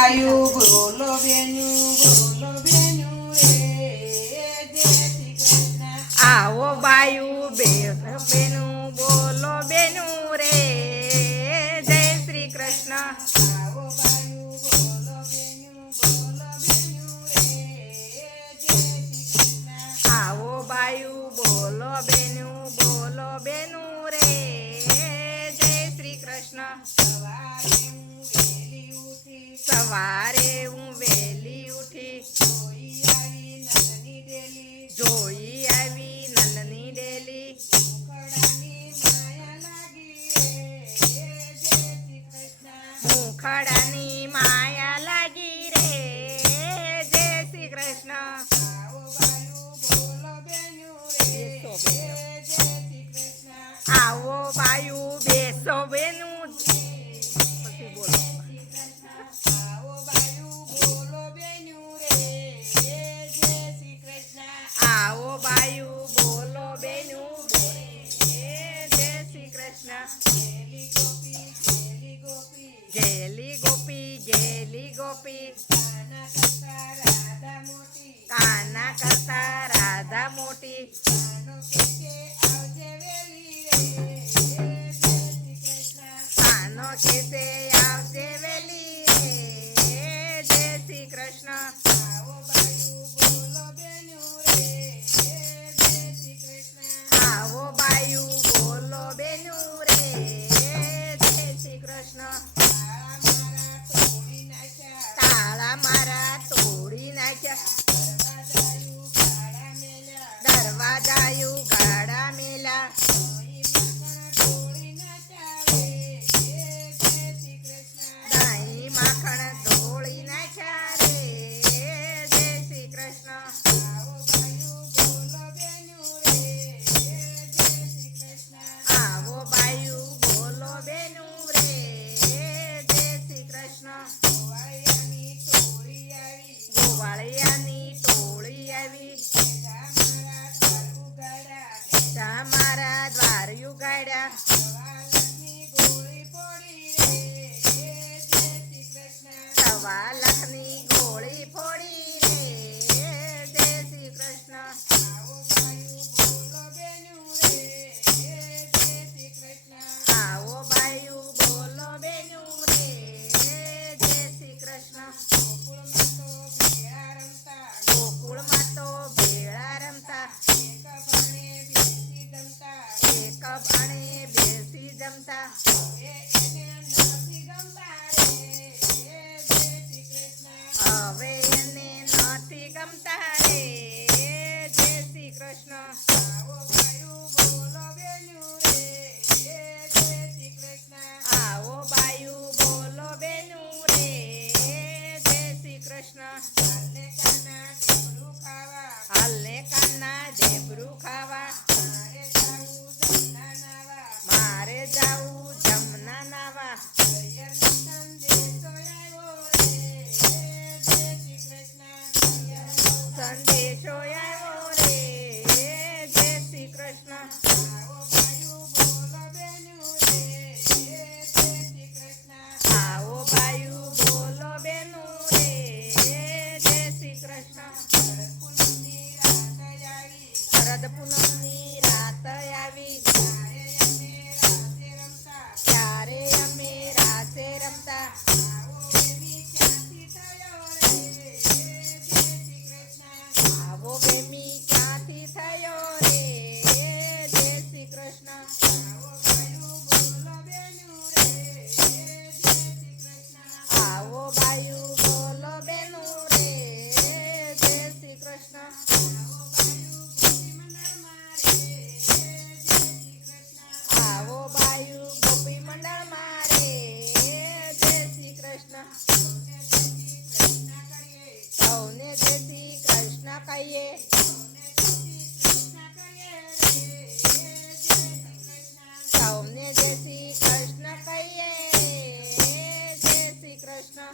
આયુ બોલો બેન્યુ રે જય શ્રી કૃષ્ણ. આવો બાયુ બેનું બોલો બેનું રે જય શ્રી કૃષ્ણ. આવો બાયુ બોલો બેન્યુ રે જય શ્રી કૃષ્ણ. આવો બાયુ બોલો બેનું રે જય શ્રી કૃષ્ણ. સવારે હું વહેલી ઉઠી સવારે હું વહેલી ઉઠી જોઈ આવી નંદની ડેલી મુખડાની માયા લાગી રે જય શ્રી કૃષ્ણ. આવો બાયુ બોલો બેન્યુ રે જય શ્રી કૃષ્ણ. આવો બાયુ બેસો બેનું પછી બોલો. આવો બાયુ બોલો બેન્યુ રે જય શ્રી કૃષ્ણ. આવો બાયુ બોલો બેનું જય શ્રી કૃષ્ણ. ગેલી ગોપી ગેલી ગોપી કાના કરતા રાધા મોટી કાના કરતા રાધા મોટી કાનો કે આવજે વેલી રે જય શ્રી કૃષ્ણ. કાનો કેસે આવજે વેલી રે જય શ્રી કૃષ્ણ. આવો બાયુ બોલો બેન્યુ રે જય શ્રી કૃષ્ણ. આવો બાયુ બોલો બેનું રે જય શ્રી કૃષ્ણ. તાળા મારા તોડી તાળા નાખ્યા મારા તોડી નાખ્યા દરવાજાયું ગાડા મેલ્યા દહીં માખણ ઢોળી નાખ્યા રે જય શ્રી કૃષ્ણ. આવો બાયુ બોલો બેનું રે જય શ્રી કૃષ્ણ. ગોવાળિયાની ટોળી આવી મારા દ્વાર યુગાડ્યા સવા લાખની ગોળી ફોડી રે જય શ્રી કૃષ્ણ. આવો બાયુ બોલો બેનું રે જય શ્રી કૃષ્ણ. ગોકુળમાં તો ભેળા રમતા એક ભાણે બેસી જમતા હવે એને નથી ગમતા રે જય શ્રી કૃષ્ણ. આવો બાયુ બોલો બેનું રે જય શ્રી કૃષ્ણ. હાલને કાના ઢેબરું ખાવા મારે જાવું જમના નાવા સંદેશો આવ્યો રે જય શ્રી કૃષ્ણ. આવો બાયુ બોલો બેનું રે જય શ્રી કૃષ્ણ. શરદ પૂનમની રાત આવી ત્યારે અમે રાસે રમતા આવો બેમી ક્યાંથી થયો રે જય શ્રી કૃષ્ણ. આવો બાયુ બોલો બેનું રે જય શ્રી કૃષ્ણ. આવો બાયુ ગોપી મંડળ મારે જય શ્રી કૃષ્ણ. સૌને જય શ્રી કૃષ્ણ કહીએ સૌને જય શ્રી કૃષ્ણ કહીએ જય શ્રી કૃષ્ણ.